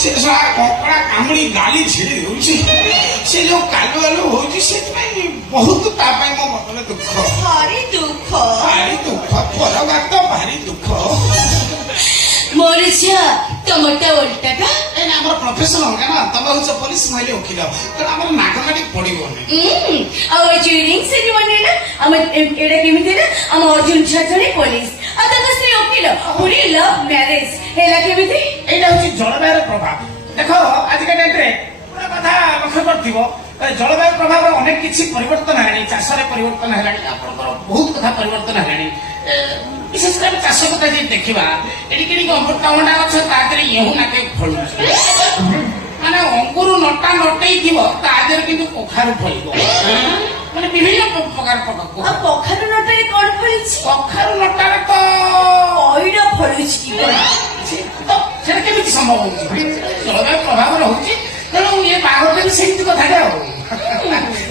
ସେ ଶଳା କଙ୍କଡା କାମୁଡି ଗାଲି ଛିଡି ଦଉଛି। ସେ ଯୋଉ କାଲୁ ଆଲୁ ହଉଛି ସେଥିପାଇଁ ବହୁତ ତା ପାଇଁ ମୋ ମନରେ ଦୁଃଖ, ଭାରି ଦୁଃଖ, ଭାରି ଦୁଃଖ। ପରଗାତ ଭାରି ଦୁଃଖ। ମୋର ଝିଅ ତମଟା ଓଲଟାଟା। ଏଇନା ଆମର ପ୍ରଫେସନ ଅଲଗା ନା, ତମେ ହଉଛ ପୋଲିସ, ମାଇଲେ ଓକିଲ, ତେଣୁ ଆମର ନାକ କାଟି ପଡିବନି। ଆଉ ଏ ଯୋଉ ରିଙ୍ଗ ସେରିମନି ନା ଆମ ଏଇଟା କେମିତି ନା ଆମ ଅର୍ଜୁନ ଝିଅ ଜଣେ ପୋଲିସ ଆଉ ତାଙ୍କ ସ୍ତ୍ରୀ ଓକିଲ, ପୁରୀ ଲଭ ମ୍ୟାରେଜ ହେଲା କେମିତି? ଏଇଟା ହଉଛି ଜଳବାୟୁର ପ୍ରଭାବ। ଦେଖ ଆଜିକା ଡେଟ୍ରେ ଗୋଟେ କଥା ଲକ୍ଷ୍ୟ କରିଥିବ, ଜଳବାୟୁ ପ୍ରଭାବରେ ଅନେକ କିଛି ପରିବର୍ତ୍ତନ ହେଲାଣି। ଚାଷରେ ପରିବର୍ତ୍ତନ ହେଲାଣି, ଆପଣଙ୍କର ବହୁତ କଥା ପରିବର୍ତ୍ତନ ହେଲାଣି। ବିଶେଷ କରି ଆମେ ଚାଷ କଥା ଯଦି ଦେଖିବା, ଏଠିକି ଅମୃତଭଣ୍ଡା ଗଛ ତା ଦେହରେ ଏହୁ ନାକେ ଫଳୁଛି, ମାନେ ଅଙ୍ଗୁରୁ ନଟା ନଟେଇଥିବ ତା ଦେହରେ କିନ୍ତୁ କଖାରୁ ଫଳିବ, ମାନେ ବିଭିନ୍ନ ପ୍ରକାର ଆଉ କଖାରୁ ନଟାରେ କଣ ଫଳିଛି? କଖାରୁ ନଟାରେ ତ ପଇଡ ଫଳୁଛି କି କଣ? ସେଟା କେମିତି ସମ୍ଭବ ହଉଛି? ଜଳବାୟୁ ପ୍ରଭାବ ରହୁଛି, ତେଣୁ ଏ ବାହାଘରଟା ବି ସେମିତି କଥାଟା ଆଉ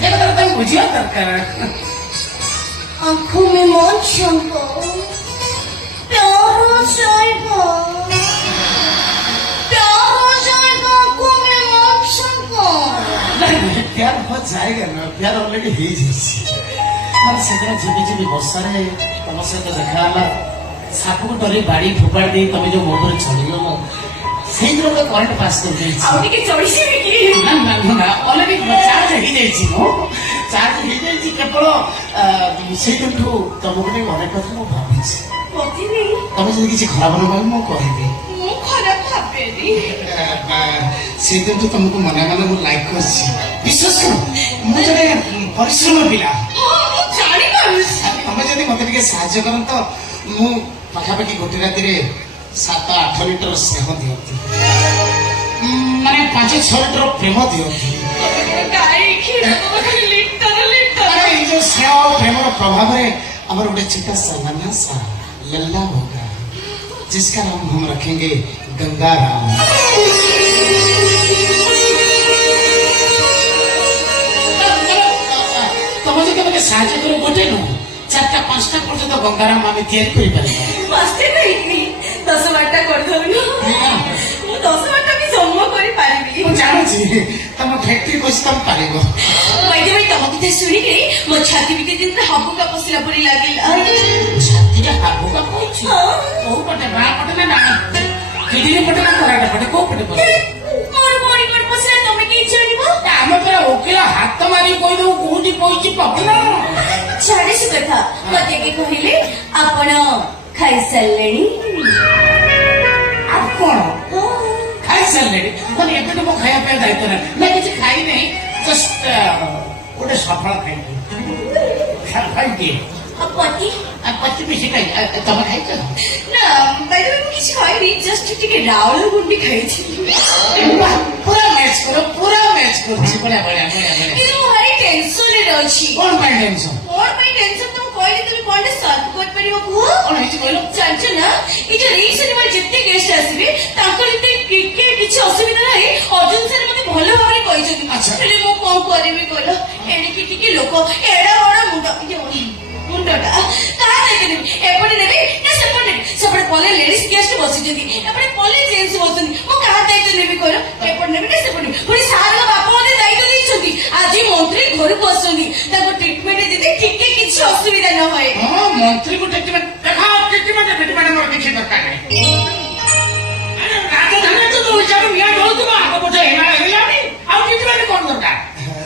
ଏ କଥାଟା ତମେ ବୁଝିବା ଦରକାର। आंखों में मौन शंको प्यार हो जाएगा, प्यार हो जाएगा, आंखों में मौन शंको। प्यार हो जाएगा ना, प्यार ऑलरेडी हो जाइए। ମାନେ ସେଦିନ ଝିପି ଝିପି ବର୍ଷାରେ ତମ ସହିତ ଦେଖା ହେଲା, ସାପକୁ ଡରି ବାଡି ଫୋପାଡ଼ି ଦେଇ ତମେ ଯୋଉ ମୋଟରେ ଚଢିଗଲ, ସେଇଥିରେ ଗୋଟେ କରେଣ୍ଟ ପାସ୍ କରିଯାଇଛି। ଆଉ ଟିକେ ଚଢିଯିବି କି? ନା ନା ନା, ଅଲରେଡି ଚାର୍ଜ ହେଇଯାଇଛି, ମୁଁ ଚାର୍ଜ ହେଇଯାଇଛି। କେବଳ ସେଇଦିନଠୁ ତମକୁ ନେଇ ଅନେକ କଥା ମୁଁ ଭାବିଛି। ତମେ ଯଦି କିଛି ଖରାପ ନ ଭାବି ମୁଁ କହିବି। ମୁଁ ଖରାପ ଭାବେନି। ସେଇଦିନଠୁ ତମକୁ ମନେ ମନେ ମୁଁ ଲାଇକ୍ କରିଛି। ବିଶ୍ୱାସ କର, ମୁଁ ଜଣେ ପରିଶ୍ରମ ପିଲା। ତମେ ଯଦି ମତେ ଟିକେ ସାହାଯ୍ୟ କରନ୍ତ, ମୁଁ ପାଖାପାଖି ଗୋଟେ ରାତିରେ 7-8 ଲିଟର ସ୍ନେହ ଦିଅନ୍ତି, ମାନେ 5-6 ଲିଟର ପ୍ରେମ ଦିଅନ୍ତି। ଏଇ ଯୋଉ ସ୍ନେହ ଆଉ ପ୍ରେମର ପ୍ରଭାବରେ ଆମର ଗୋଟେ छोटा सा नन्हा सा लल्ला होगा, जिसका नाम हम रखेंगे गंगाराम। ତମେ ଯଦି ମତେ ସାହାଯ୍ୟ କର, ଗୋଟେ ନୁହଁ 4ଟା-5ଟା ପର୍ଯ୍ୟନ୍ତ ଗଙ୍ଗାରାମ ଆମେ ତିଆରି କରିପାରିବା। 10-12ଟା କରିଦଉନୁ, ମୁଁ 10-12ଟା ବି ଜନ୍ମ କରିପାରିବି। ମୁଁ ଜାଣୁଛି ତମ ଫ୍ୟାକ୍ଟ୍ରି ବସି ତମେ ପାରିବ। ତମ କଥା ଶୁଣିକି ମୋ ଛାତି ଭିତରେ ଯେମିତି ହାବୁକା ପଶିଲା ପରି ଲାଗିଲା। ଛାତିରେ ହାବୁକା ପଡୁଛି? କୋଉ ପଟେ, ବାଁ ପଟେ ନା ଡାହାଣ ପଟେ, କିଡନୀ ପଟେ ନା କରାଟା ପଟେ, କୋଉ ପଟେ ପଡେ? ମୋର ବଡି ପଟେ ପଶିଲା, ତମେ କେହି ଜାଣିବ? ଆମେ ପୁରା ଓକିଲ ହାତ ମାରି କହିଦବୁ କୋଉଠି ପଇଛି ପବନ। ଛାଡେ ସେ କଥା, ମତେ କି କହିଲେ ଆପଣ ଖାଇସାରିଲେଣି? ଆପଣ ଖାଇସାରିଲେଣି? ମାନେ ଏବେଠୁ ମୋ ଖାଇବା ପାଇଁ ଦାୟିତ୍ୱ ନାହିଁ। ନା କିଛି ଖାଇନାହିଁ, ଜଷ୍ଟ ଗୋଟେ ସଫଳ ଖାଇବି। ଖାଇଦିଏ। ପତି ବେଶୀ ଖାଇ, ତମେ ଖାଇଛ? ନା ବାଇଦ ମୁଁ କିଛି ଖାଇନି, ଜଷ୍ଟ ଟିକେ ରାଉଳ ଗୁଣ୍ଡି ଖାଇଥିଲି। ପୁରା ମ୍ୟାଚ୍ କର, ପୁରା ମ୍ୟାଚ୍ କରୁଛି। ବଢିଆ ବଢିଆ ବଢିଆ ବଢିଆ। କିନ୍ତୁ ମୁଁ ଭାରି ଟେନସନରେ ଅଛି। କଣ ପାଇଁ ଟେନସନ? କଣ ପାଇଁ ଟେନସନ ତମେ କହିଲେ তুমি କଣଟେ ସଲ୍ଭ କରିପାରିବ କୁହ? କଣ ହେଇଛି କହିଲ? ଜାଣିଛ ନା, ଏଇ ଯୋଉ ରିଙ୍ଗ ସେରିମନି ଯେତେ ଗେଷ୍ଟ ଆସିବେ ତାଙ୍କର ଯଦି ଟିକେ କିଛି ଅସୁବିଧା ନାହିଁ, ଅର୍ଜୁନ ସାର୍ ମତେ ଭଲ ଭାବରେ କହିଛନ୍ତି। ହେଲେ ମୁଁ କଣ କରିବି କହିଲ? ଏଣିକି ଟିକେ ଲୋକ, ଏଡା ବଡ ମୁଣ୍ଡଟା କାହା ଦାୟିତ୍ୱ ନେବି? ଏପଟେ ନେବି ନା ସେପଟେ ନେବି? ସେପଟେ ପଲେ ଲେଡିଜ ଗେଷ୍ଟ ବସିଛନ୍ତି, ଏପଟେ ପଲେ ଜେଣ୍ଟସ ବସିଛନ୍ତି, ମୁଁ କାହା ଦାୟିତ୍ୱ ନେବି କହିଲ? ଏପଟେ ନେବି ନା ସେପଟେ ନେବି? ପୁଣି ସାରଙ୍କ ବାପା ମତେ ଦାୟିତ୍ୱ ଦେଇଛନ୍ତି, ଆଜି ମନ୍ତ୍ରୀ ଘରକୁ ଆସୁଛନ୍ତି, ତାଙ୍କୁ ଟ୍ରିଟମେଣ୍ଟ ଯଦି ଟିକେ କିଛି ଅସୁବିଧା ନ ହୁଏ। ହଁ, ମନ୍ତ୍ରୀକୁ ଟ୍ରିଟମେଣ୍ଟ ଦେଖ, ଟ୍ରିଟମେଣ୍ଟ ମୋର କିଛି ଦରକାର ନାହିଁ। ରାଜଧାନୀରେ ତ ଦୁଇଚାର ମିଆଁ ଢଳୁଥିବ, ଆଗ ପଛ ହେଲାଣି, ଆଉ ଟ୍ରିଟମେଣ୍ଟ କଣ ଦରକାର?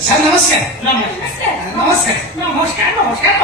ସାର୍ ନମସ୍କାର। ନମସ୍କାର ନମସ୍କାର ନମସ୍କାର ନମସ୍କାର।